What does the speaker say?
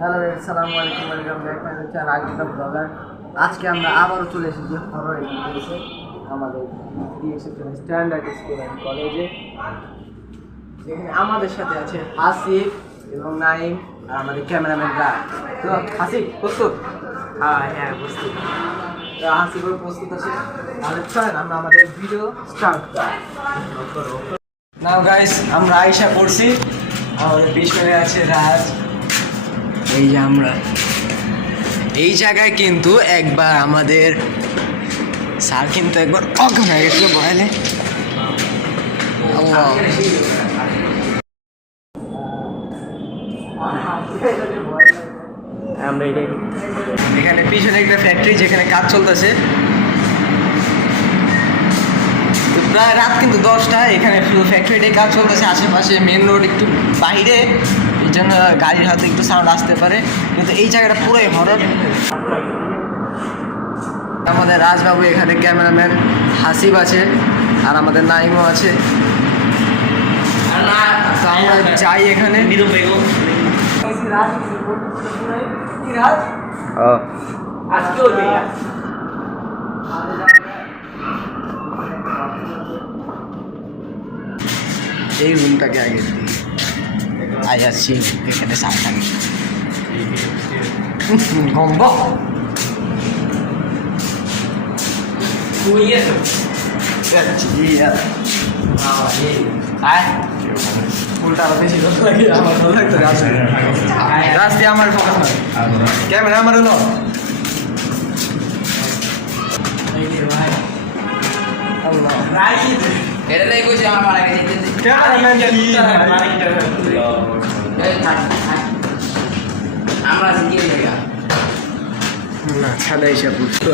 Hello আসসালামু আলাইকুম, welcome back my channel Agita blogger. আজকে আমরা আবারও চলে এসেছি হরর এক্সপিরিয়েন্সে আমাদের স্ট্যান্ডার্ড স্কুল অ্যান্ড কলেজে, যেখানে আমাদের সাথে আছে হাসিফ এবং নাইম আর আমাদের ক্যামেরাম্যান রাজ। তো হাসিফ প্রস্তুত? হ্যাঁ প্রস্তুত। তো হাসিফও প্রস্তুত আছে, তাহলে চলেন আমরা আমাদের ভিডিও স্টার্ট করি। নাও গাইস, আমরা আয়শা করছি, আমাদের পিছনে আছে রাজ। এই যে আমরা এই জায়গায় কিন্তু একবার আমাদের স্যার কিন্তু একবার অজ্ঞান হয়ে গেছিল বয়ালে। এখানে পিছনে একটা ফ্যাক্টরি, যেখানে কাজ চলতেছে। প্রায় রাত কিন্তু 10টা, এখানে শুধু ফ্যাক্টরিটাই কাজ চলতেছে। আশেপাশে মেন রোড একটু বাইরে, এই জন্য গাড়ির হাতে একটু সাউন্ড আসতে পারে, কিন্তু এই জায়গাটা পুরোই হরর। আমাদের রাজবাবু এখানে ক্যামেরাম্যান, হাসিব আছে আর আমাদের নাইমও আছে। তো আমরা যাই এখানে। এই রুমটাকে আগে আই আসছি, এখানে সার থাকে গম্ব উল্টা বেশি রাস্তে আমার ক্যামেরা আমার হলো এটা লাই কইছে আমার মারা গেছে আমরা শিখে দেখা না ছাড়া এসে বুঝতো।